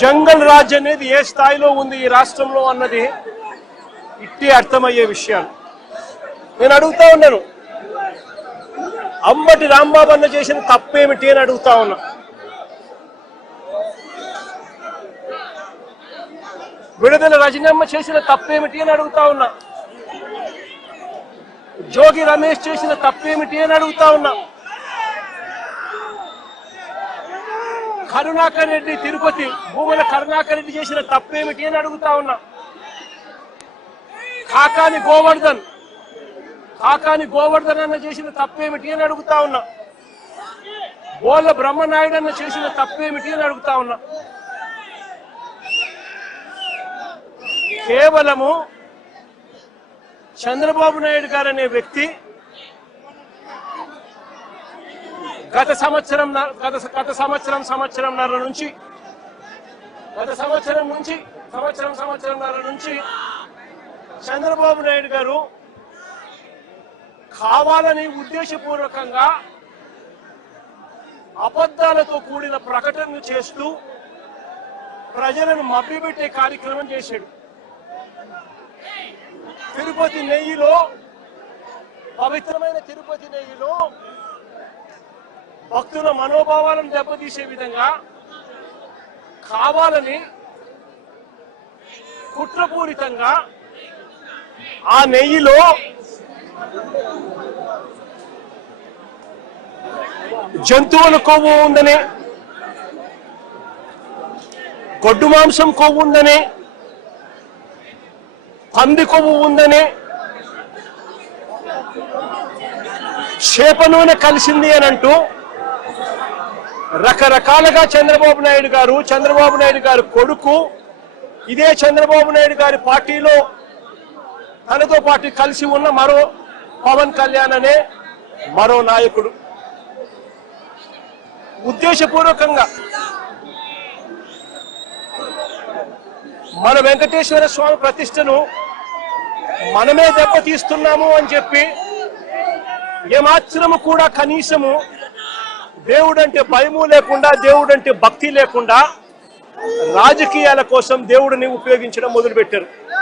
జంగల్ రాజ్ అనేది ఏ స్థాయిలో ఉంది ఈ రాష్ట్రంలో అన్నది ఇట్టి అర్థమయ్యే విషయాలు నేను అడుగుతా ఉన్నాను అమ్మటి రాంబాబు అన్న చేసిన తప్పేమిటి అని అడుగుతా ఉన్నా విడుదల రజనమ్మ చేసిన తప్పేమిటి అని అడుగుతా ఉన్నా జోగి రమేష్ చేసిన తప్పేమిటి అని అడుగుతా ఉన్నా కరుణాకర్ రెడ్డి తిరుపతి భూముల కరుణాకర్ రెడ్డి చేసిన తప్పేమిటి అని అడుగుతా ఉన్నా కాకాని గోవర్ధన్ కాకాని గోవర్ధన్ అన్న చేసిన తప్పేమిటి అని అడుగుతా ఉన్నా బోల బ్రహ్మనాయుడు అన్న చేసిన తప్పేమిటి అని అడుగుతా ఉన్నా కేవలము చంద్రబాబు నాయుడు గారు అనే వ్యక్తి గత సంవత్సరం గత సంవత్సరం సంవత్సరం నర నుంచి గత సంవత్సరం నుంచి సంవత్సరం నర నుంచి చంద్రబాబు నాయుడు గారు కావాలని ఉద్దేశపూర్వకంగా అబద్ధాలతో కూడిన ప్రకటనలు చేస్తూ ప్రజలను మభ్యపెట్టే కార్యక్రమం చేశాడు తిరుపతి నెయ్యిలో పవిత్రమైన తిరుపతి నెయ్యిలో భక్తుల మనోభావాలను దెబ్బతీసే విధంగా కావాలని కుట్రపూరితంగా ఆ నెయ్యిలో జంతువుల కొవ్వు ఉందని గొడ్డు మాంసం కొవ్వు ఉందని పంది కొవ్వు ఉందని చేప నూనె కలిసింది అని అంటూ రకరకాలుగా చంద్రబాబు నాయుడు గారు చంద్రబాబు నాయుడు గారు కొడుకు ఇదే చంద్రబాబు నాయుడు గారి పార్టీలో తనతో పాటు కలిసి ఉన్న మరో పవన్ కళ్యాణ్ అనే మరో నాయకుడు ఉద్దేశపూర్వకంగా మన వెంకటేశ్వర స్వామి ప్రతిష్టను మనమే దెబ్బతీస్తున్నాము అని చెప్పి ఏమాత్రము కూడా కనీసము దేవుడు అంటే భయము లేకుండా దేవుడు అంటే భక్తి లేకుండా రాజకీయాల కోసం దేవుడిని ఉపయోగించడం మొదలుపెట్టారు